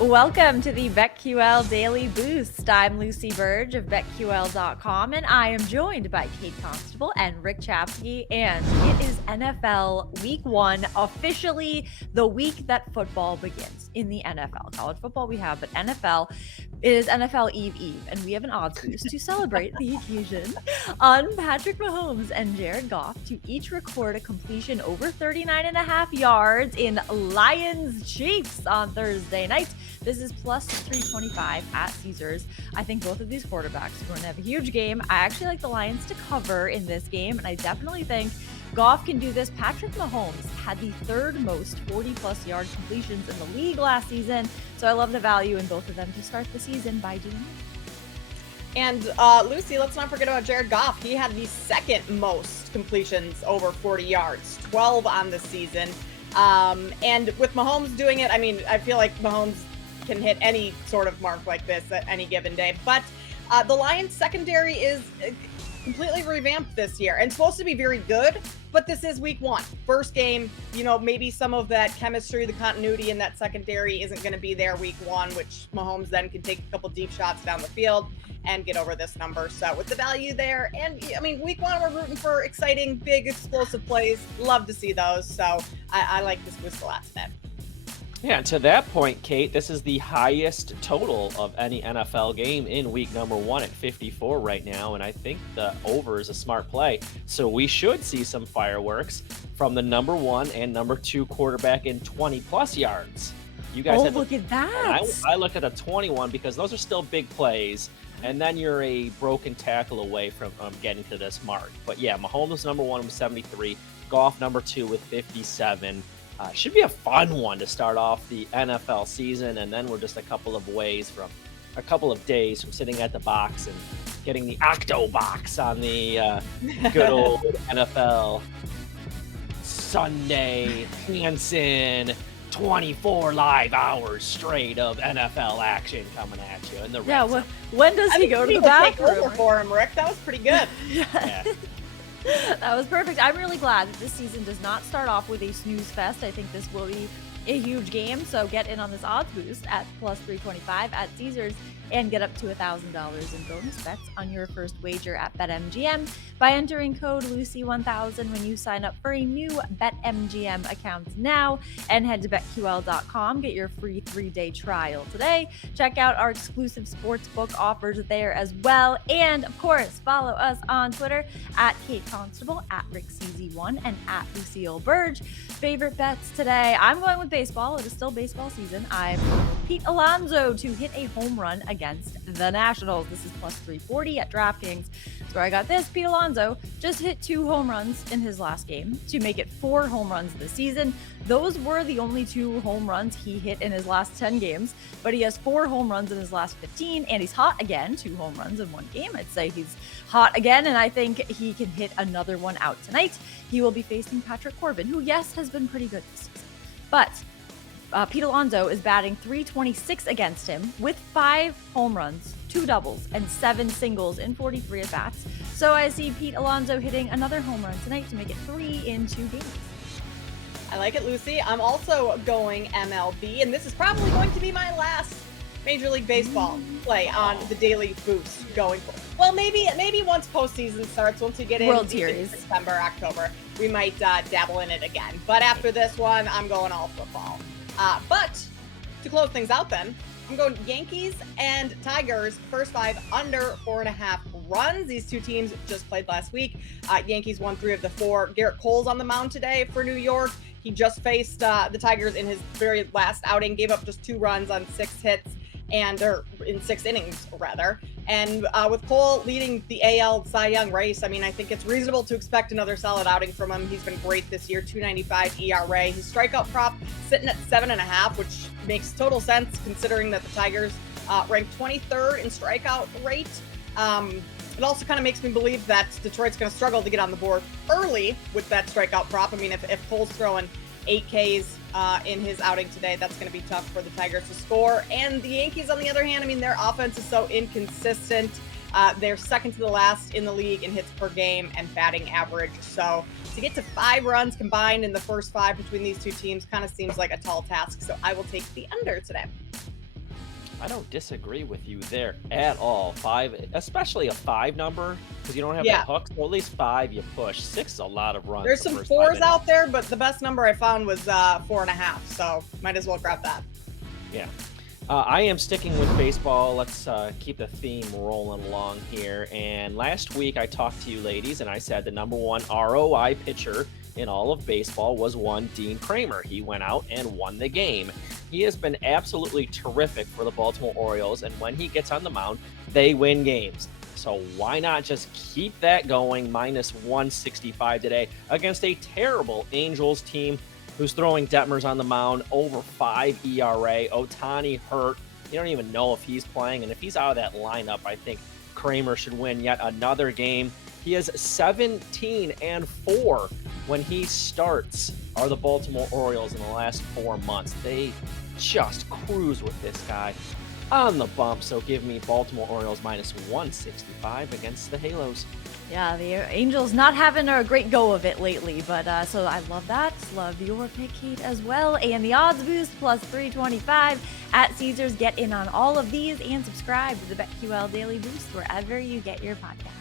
Welcome to the BetQL Daily Boost. I'm Lucy Burge of BetQL.com, and I am joined by Kate Constable and Rick Chapsky. And it is NFL Week 1, officially the week that football begins in the NFL. College football we have, but NFL is NFL Eve, and we have an odds boost to celebrate the occasion on Patrick Mahomes and Jared Goff to each record a completion over 39.5 yards in Lions-Chiefs on Thursday night. This is plus 325 at Caesars. I think both of these quarterbacks are going to have a huge game. I actually like the Lions to cover in this game, and I definitely think Goff can do this. Patrick Mahomes had the third most 40-plus yard completions in the league last season, so I love the value in both of them to start the season by doing it. And Lucy, let's not forget about Jared Goff. He had the second most completions over 40 yards, 12 on the season. And with Mahomes doing it, I mean, I feel like Mahomes can hit any sort of mark like this at any given day. But the Lions secondary is completely revamped this year and supposed to be very good. But this is week 1, first game. You know, maybe some of that chemistry, the continuity in that secondary isn't going to be there week 1, which Mahomes then can take a couple deep shots down the field and get over this number. So with the value there, and I mean, week 1, we're rooting for exciting, big, explosive plays. Love to see those. So I like this boost a lot today. Yeah, and to that point, Kate, this is the highest total of any NFL game in week number 1 at 54 right now, and I think the over is a smart play. So we should see some fireworks from the number 1 and number 2 quarterback in 20-plus yards. You guys look at that. I look at a 21 because those are still big plays, and then you're a broken tackle away from getting to this mark. But yeah, Mahomes number 1 with 73, Goff number 2 with 57. Should be a fun one to start off the NFL season, and then we're just a couple of days from sitting at the box and getting the Octo Box on the good old NFL Sunday Hanson 24 live hours straight of NFL action coming at you. And the when does he go to the bathroom? For him, Rick, that was pretty good. Yeah. That was perfect. I'm really glad that this season does not start off with a snooze fest. I think this will be a huge game, so get in on this odds boost at plus 325 at Caesars and get up to $1,000 in bonus bets on your first wager at BetMGM by entering code Lucy1000 when you sign up for a new BetMGM account now, and head to BetQL.com. Get your free 3-day trial today. Check out our exclusive sportsbook offers there as well. And of course, follow us on Twitter at Kate Constable, at RickCZ1, and at Lucille Burge. Favorite bets today? I'm going with baseball. It is still baseball season. I'm going with Pete Alonso to hit a home run against the Nationals. This is plus 340 at DraftKings. That's where I got this. Pete Alonso just hit 2 home runs in his last game to make it 4 home runs this season. Those were the only 2 home runs he hit in his last 10 games, but he has 4 home runs in his last 15, and he's hot again. 2 home runs in one game. I'd say he's hot again, and I think he can hit another one out tonight. He will be facing Patrick Corbin, who, yes, has been pretty good this season, but Pete Alonso is batting .326 against him with 5 home runs, 2 doubles, and 7 singles in 43 at-bats. So I see Pete Alonso hitting another home run tonight to make it 3 in 2 games. I like it, Lucy. I'm also going MLB, and this is probably going to be my last Major League Baseball play on the Daily Boost going forward. Well, maybe once postseason starts, once we get World in Series, September, October, we might dabble in it again. But after this one, I'm going all football. But to close things out then, I'm going Yankees and Tigers, first 5 under 4.5 runs. These 2 teams just played last week. Yankees won 3 of the 4. Garrett Cole's on the mound today for New York. He just faced the Tigers in his very last outing, gave up just 2 runs on 6 hits. Or in 6 innings, rather. And with Cole leading the AL Cy Young race, I mean, I think it's reasonable to expect another solid outing from him. He's been great this year, 2.95 ERA. His strikeout prop sitting at 7.5, which makes total sense considering that the Tigers ranked 23rd in strikeout rate. It also kind of makes me believe that Detroit's going to struggle to get on the board early with that strikeout prop. I mean, if Cole's throwing 8 Ks in his outing today, that's going to be tough for the Tigers to score. And the Yankees, on the other hand, I mean, their offense is so inconsistent. They're second to the last in the league in hits per game and batting average. So to get to 5 runs combined in the first 5 between these 2 teams kind of seems like a tall task. So I will take the under today. I don't disagree with you there at all. 5, especially a 5 number, because you don't have that hook. So at least 5 you push. 6 is a lot of runs. There's some 4s out there, but the best number I found was 4.5. So might as well grab that. Yeah. I am sticking with baseball. Let's keep the theme rolling along here. And last week I talked to you ladies, and I said the number 1 ROI pitcher in all of baseball was one Dean Kramer. He went out and won the game. He has been absolutely terrific for the Baltimore Orioles, and when he gets on the mound, they win games. So why not just keep that going? Minus 165 today against a terrible Angels team who's throwing Detmers on the mound, over 5 ERA. Ohtani hurt. You don't even know if he's playing, and if he's out of that lineup, I think Kramer should win yet another game. He is 17-4 when he starts, are the Baltimore Orioles in the last 4 months. They just cruise with this guy on the bump. So give me Baltimore Orioles minus 165 against the Halos. Yeah, the Angels not having a great go of it lately, but so I love that. Love your pick, Kate, as well. And the odds boost plus 325 at Caesars. Get in on all of these and subscribe to the BetQL Daily Boost wherever you get your podcast.